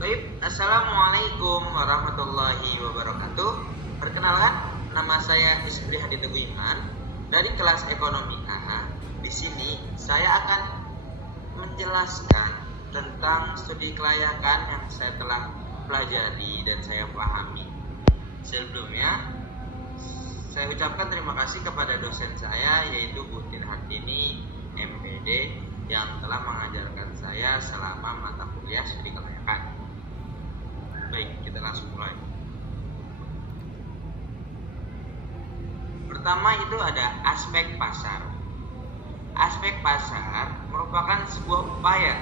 Baik, Assalamualaikum warahmatullahi wabarakatuh. Perkenalkan, nama saya Isbri Hadi Teguh Iman dari kelas Ekonomi A. Di sini saya akan menjelaskan tentang studi kelayakan yang saya telah pelajari dan saya pahami. Sebelumnya, saya ucapkan terima kasih kepada dosen saya, yaitu Bu Tin Hartini, MPD, yang telah mengajarkan saya selama mata kuliah studi kelayakan. Baik, kita langsung mulai. Pertama itu ada aspek pasar. Aspek pasar merupakan sebuah upaya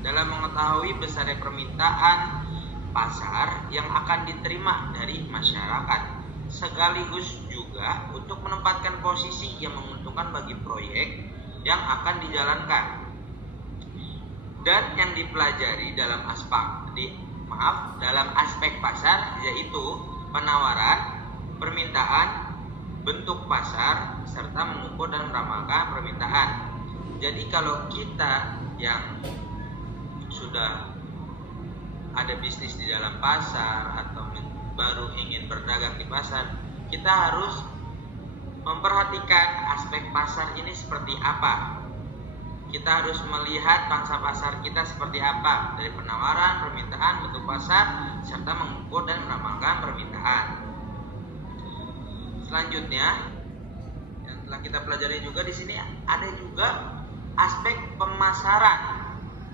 dalam mengetahui besarnya permintaan pasar yang akan diterima dari masyarakat, sekaligus juga untuk menempatkan posisi yang menguntungkan bagi proyek yang akan dijalankan. Dan yang dipelajari dalam aspek pasar yaitu penawaran, permintaan, bentuk pasar, serta mengukur dan meramalkan permintaan. Jadi kalau kita yang sudah ada bisnis di dalam pasar atau baru ingin berdagang di pasar, kita harus memperhatikan aspek pasar ini seperti apa. Kita harus melihat pangsa pasar kita seperti apa, dari penawaran, permintaan, bentuk pasar, serta mengukur dan meramalkan permintaan. Selanjutnya, yang telah kita pelajari juga di sini ada juga aspek pemasaran.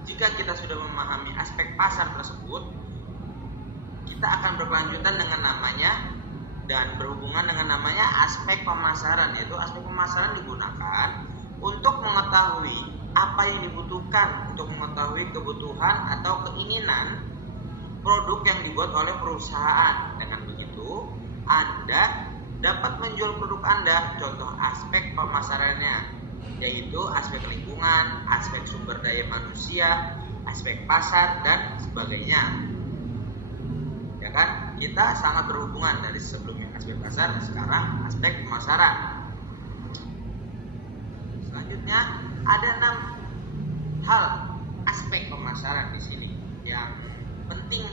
Jika kita sudah memahami aspek pasar tersebut, kita akan berkelanjutan dengan namanya dan berhubungan dengan namanya aspek pemasaran, yaitu aspek pemasaran digunakan untuk mengetahui apa yang dibutuhkan, untuk mengetahui kebutuhan atau keinginan produk yang dibuat oleh perusahaan. Dengan begitu, Anda dapat menjual produk Anda. Contoh aspek pemasarannya yaitu aspek lingkungan, aspek sumber daya manusia, aspek pasar, dan sebagainya. Ya kan? Kita sangat berhubungan dari sebelumnya aspek pasar, sekarang aspek pemasaran. Selanjutnya ada 6 hal aspek pemasaran di sini yang penting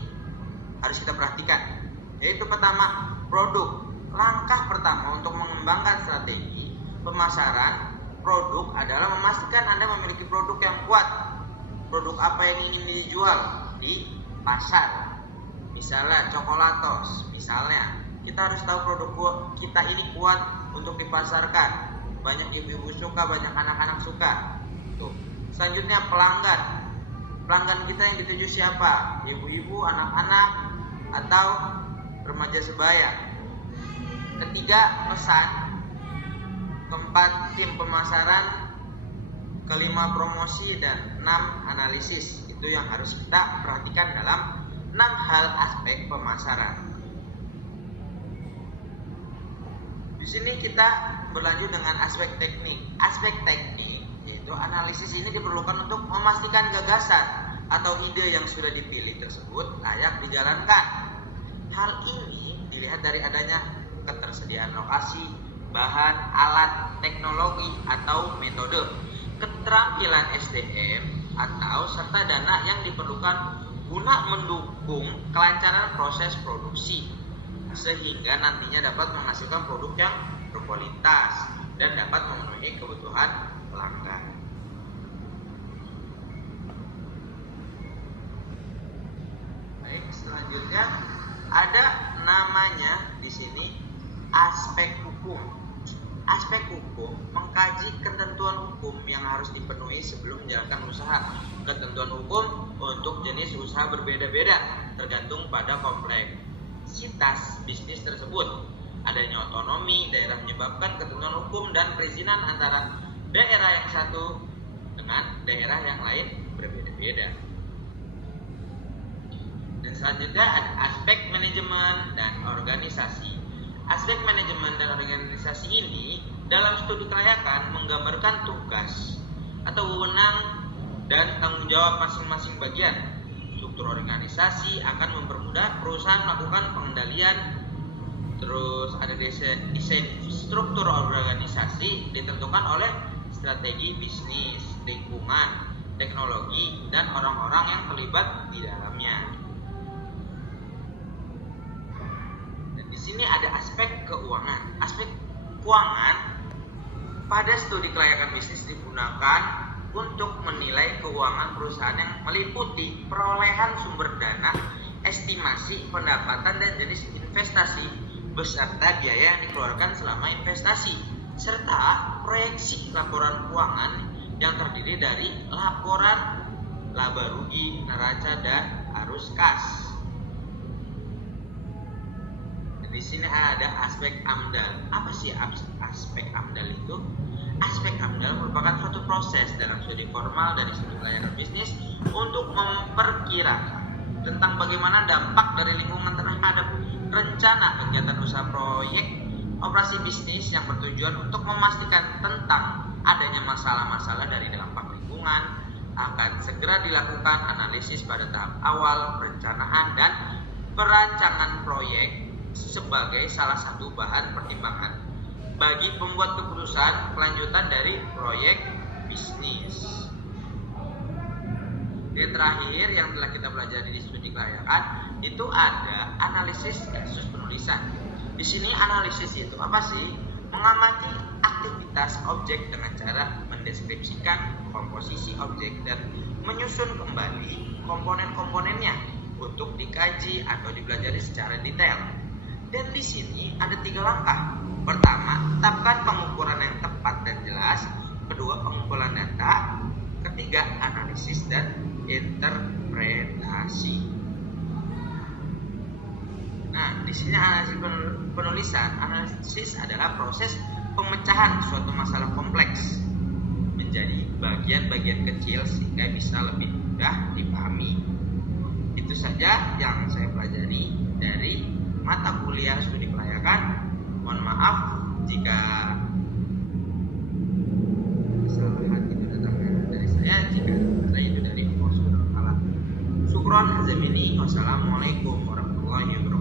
harus kita perhatikan. Yaitu pertama, produk. Langkah pertama untuk mengembangkan strategi pemasaran produk adalah memastikan Anda memiliki produk yang kuat. Produk apa yang ingin dijual di pasar? Misalnya coklatos, misalnya kita harus tahu produk kita ini kuat untuk dipasarkan. Banyak ibu-ibu suka, banyak anak-anak suka. Tuh. Selanjutnya pelanggan. Pelanggan kita yang dituju siapa? Ibu-ibu, anak-anak, atau remaja sebaya. Ketiga, pesan. Keempat, tim pemasaran. Kelima, promosi. Dan 6, analisis. Itu yang harus kita perhatikan dalam 6 hal aspek pemasaran. Di sini kita berlanjut dengan aspek teknik. Aspek teknik yaitu analisis ini diperlukan untuk memastikan gagasan atau ide yang sudah dipilih tersebut layak dijalankan. Hal ini dilihat dari adanya ketersediaan lokasi, bahan, alat, teknologi atau metode, keterampilan SDM atau serta dana yang diperlukan guna mendukung kelancaran proses produksi, sehingga nantinya dapat menghasilkan produk yang berkualitas dan dapat memenuhi kebutuhan pelanggan. Baik, selanjutnya ada namanya di sini aspek hukum. Aspek hukum mengkaji ketentuan hukum yang harus dipenuhi sebelum menjalankan usaha. Ketentuan hukum untuk jenis usaha berbeda-beda tergantung pada kompleksitas bisnis tersebut. Adanya otonomi daerah menyebabkan ketentuan hukum dan perizinan antara daerah yang satu dengan daerah yang lain berbeda-beda. Dan selanjutnya ada aspek manajemen dan organisasi. Aspek manajemen dan organisasi ini dalam studi kelayakan menggambarkan tugas atau wewenang dan tanggung jawab masing-masing bagian. Struktur organisasi akan mempermudah perusahaan melakukan pengendalian. Terus ada desain struktur organisasi ditentukan oleh strategi bisnis, lingkungan, teknologi, dan orang-orang yang terlibat di dalamnya. sini ada aspek keuangan. Aspek keuangan pada studi kelayakan bisnis digunakan untuk menilai keuangan perusahaan yang meliputi perolehan sumber dana, estimasi pendapatan dan jenis investasi, beserta biaya yang dikeluarkan selama investasi, serta proyeksi laporan keuangan yang terdiri dari laporan laba rugi, neraca, dan arus kas. Di sini ada aspek AMDAL. Apa sih aspek AMDAL itu? Aspek AMDAL merupakan suatu proses dalam studi formal dari studi kelayakan bisnis untuk memperkirakan tentang bagaimana dampak dari lingkungan terhadap rencana kegiatan usaha proyek operasi bisnis yang bertujuan untuk memastikan tentang adanya masalah-masalah dari dampak lingkungan. Akan segera dilakukan analisis pada tahap awal perencanaan dan perancangan proyek sebagai salah satu bahan pertimbangan bagi pembuat keputusan kelanjutan dari proyek bisnis. Dan terakhir yang telah kita pelajari di studi kelayakan itu ada analisis kasus penulisan. Di sini analisis itu apa sih? Mengamati aktivitas objek dengan cara mendeskripsikan komposisi objek dan menyusun kembali komponen-komponennya untuk dikaji atau dipelajari secara detail. Dan di sini ada 3 langkah. Pertama, tetapkan pengukuran yang tepat dan jelas. Kedua, pengumpulan data. Ketiga, analisis dan interpretasi. Nah, di sini analisis penulisan. Analisis adalah proses pemecahan suatu masalah kompleks menjadi bagian-bagian kecil sehingga bisa lebih mudah dipahami. Itu saja yang saya pelajari dari mata kuliah studi kelayakan. Mohon maaf jika kesalahan itu datangnya dari saya, jika saya itu dari Allah Subhanahu wa taala. Syukron hazamini. Wassalamualaikum warahmatullahi wabarakatuh.